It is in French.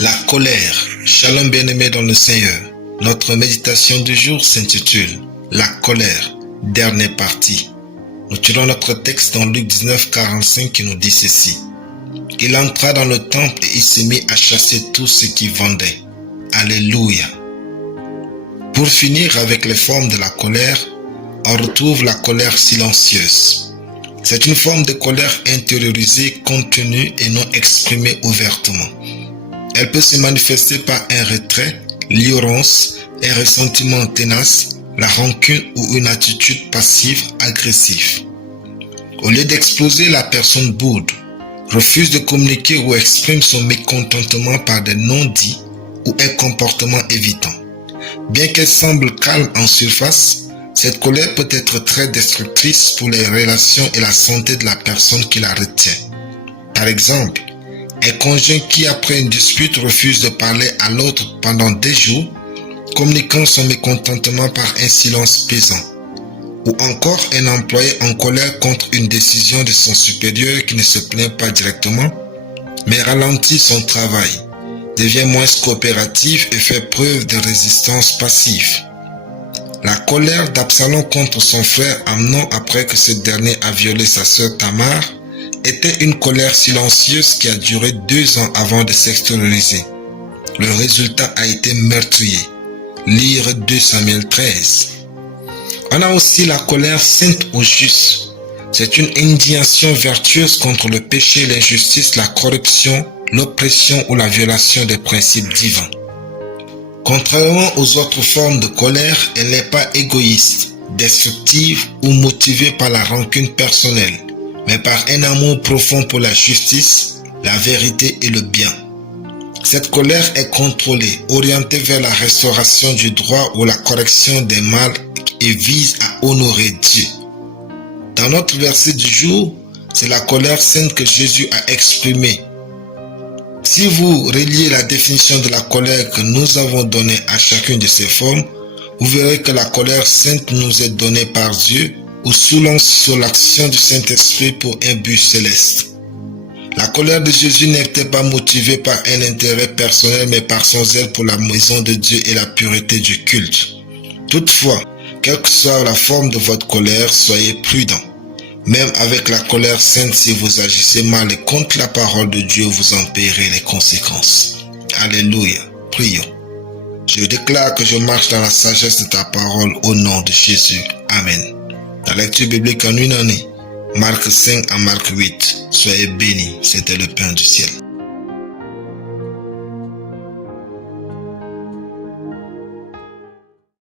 La colère. Shalom bien-aimés dans le Seigneur. Notre méditation du jour s'intitule La colère, dernière partie. Nous tirons notre texte dans Luc 19, 45 qui nous dit ceci. Il entra dans le temple et il se mit à chasser tous ceux qui vendaient. Alléluia. Pour finir avec les formes de la colère, on retrouve la colère silencieuse. C'est une forme de colère intériorisée, contenue et non exprimée ouvertement. Elle peut se manifester par un retrait, l'ignorance, un ressentiment tenace, la rancune ou une attitude passive, agressive. Au lieu d'exploser, la personne boude, refuse de communiquer ou exprime son mécontentement par des non-dits ou un comportement évitant. Bien qu'elle semble calme en surface, cette colère peut être très destructrice pour les relations et la santé de la personne qui la retient. Par exemple, un conjoint qui, après une dispute, refuse de parler à l'autre pendant des jours, communiquant son mécontentement par un silence pesant. Ou encore un employé en colère contre une décision de son supérieur qui ne se plaint pas directement, mais ralentit son travail, devient moins coopératif et fait preuve de résistance passive. La colère d'Absalom contre son frère Amnon après que ce dernier a violé sa sœur Tamar était une colère silencieuse qui a duré 2 ans avant de s'extérioriser. Le résultat a été meurtrier. Lire 2 Samuel 13. On a aussi la colère sainte ou juste. C'est une indignation vertueuse contre le péché, l'injustice, la corruption, l'oppression ou la violation des principes divins. Contrairement aux autres formes de colère, elle n'est pas égoïste, destructive ou motivée par la rancune personnelle, mais par un amour profond pour la justice, la vérité et le bien. Cette colère est contrôlée, orientée vers la restauration du droit ou la correction des mal et vise à honorer Dieu. Dans notre verset du jour, c'est la colère sainte que Jésus a exprimée. Si vous reliez la définition de la colère que nous avons donnée à chacune de ces formes, vous verrez que la colère sainte nous est donnée par Dieu ou sur l'action du Saint-Esprit pour un but céleste. La colère de Jésus n'était pas motivée par un intérêt personnel mais par son zèle pour la maison de Dieu et la pureté du culte. Toutefois, quelle que soit la forme de votre colère, soyez prudents. Même avec la colère sainte, si vous agissez mal et contre la parole de Dieu, vous en paierez les conséquences. Alléluia. Prions. Je déclare que je marche dans la sagesse de ta parole au nom de Jésus. Amen. La lecture biblique en une année, Marc 5 à Marc 8. Soyez bénis, c'était le pain du ciel.